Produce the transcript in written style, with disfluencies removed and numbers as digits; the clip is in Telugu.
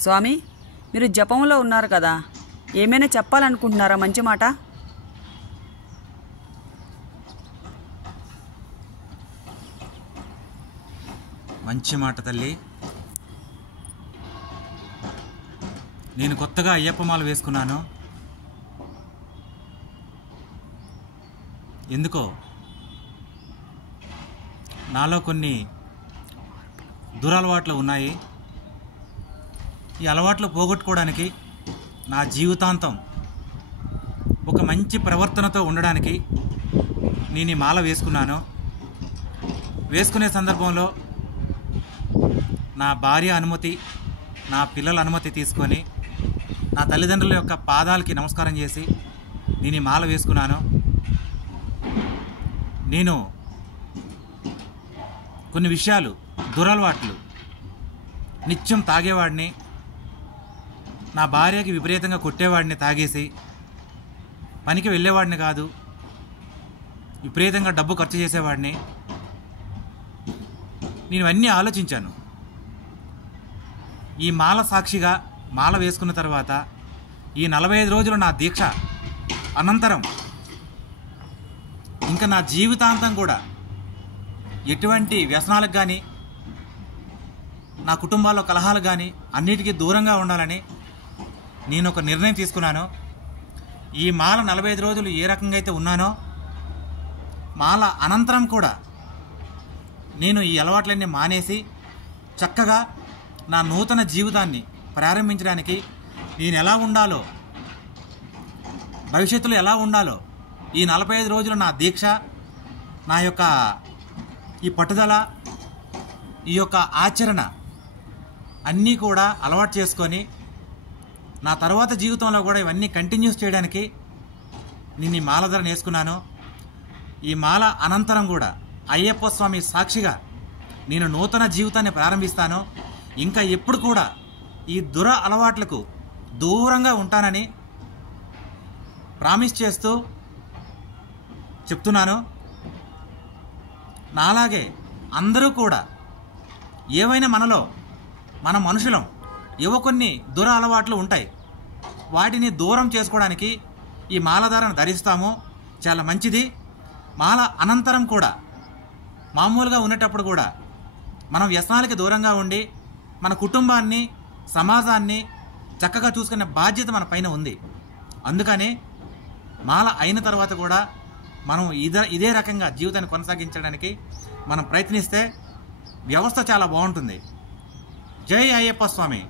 స్వామి, మీరు జపంలో ఉన్నారు కదా, ఏమైనా చెప్పాలనుకుంటున్నారా? మంచి మాట. మంచి మాట తల్లి. నేను కొత్తగా అయ్యప్ప మాల వేసుకున్నాను. ఎందుకో నాలో కొన్ని దురలవాట్లు ఉన్నాయి. ఈ అలవాట్లు పోగొట్టుకోవడానికి, నా జీవితాంతం ఒక మంచి ప్రవర్తనతో ఉండడానికి నేను ఈ మాల వేసుకున్నాను. వేసుకునే సందర్భంలో నా భార్య అనుమతి, నా పిల్లల అనుమతి తీసుకొని నా తల్లిదండ్రుల యొక్క పాదాలకి నమస్కారం చేసి నేను ఈ మాల వేసుకున్నాను. నేను కొన్ని విషయాలు, దురలవాట్లు, నిత్యం తాగేవాడిని, నా భార్యకి విపరీతంగా కొట్టేవాడిని, తాగేసి పనికి వెళ్ళేవాడిని కాదు, విపరీతంగా డబ్బు ఖర్చు చేసేవాడిని. నేను ఇవన్నీ ఆలోచించాను. ఈ మాల సాక్షిగా మాల వేసుకున్న తర్వాత ఈ 45 రోజులు నా దీక్ష అనంతరం ఇంకా నా జీవితాంతం కూడా ఎటువంటి వ్యసనాలకు కానీ, నా కుటుంబాల్లో కలహాలు కానీ అన్నిటికీ దూరంగా ఉండాలని నేను ఒక నిర్ణయం తీసుకున్నాను. ఈ మాల 45 రోజులు ఏ రకంగా అయితే ఉన్నానో, మాల అనంతరం కూడా నేను ఈ అలవాట్లన్నీ మానేసి చక్కగా నా నూతన జీవితాన్ని ప్రారంభించడానికి నేను ఎలా ఉండాలో, భవిష్యత్తులో ఎలా ఉండాలో, ఈ 45 రోజులు నా దీక్ష, నా యొక్క ఈ పట్టుదల, ఈ యొక్క ఆచరణ అన్నీ కూడా అలవాటు చేసుకొని నా తర్వాత జీవితంలో కూడా ఇవన్నీ కంటిన్యూస్ చేయడానికి నేను ఈ మాల ధర నేర్చుకున్నాను. ఈ మాల అనంతరం కూడా అయ్యప్ప స్వామి సాక్షిగా నేను నూతన జీవితాన్ని ప్రారంభిస్తాను. ఇంకా ఎప్పుడు కూడా ఈ దుర అలవాట్లకు దూరంగా ఉంటానని ప్రామిస్ చేస్తూ చెప్తున్నాను. నాలాగే అందరూ కూడా ఏవైనా మన మనుషులం ఏవో కొన్ని దుర అలవాట్లు ఉంటాయి, వాటిని దూరం చేసుకోవడానికి ఈ మాలధారను ధరిస్తాము. చాలా మంచిది. మాల అనంతరం కూడా మామూలుగా ఉండేటప్పుడు కూడా మనం వ్యసనాలకి దూరంగా ఉండి మన కుటుంబాన్ని, సమాజాన్ని చక్కగా చూసుకునే బాధ్యత మన పైన ఉంది. అందుకని మాల అయిన తర్వాత కూడా మనం ఇదే రకంగా జీవితాన్ని కొనసాగించడానికి మనం ప్రయత్నిస్తే వ్యవస్థ చాలా బాగుంటుంది. జై అయ్యప్ప స్వామి.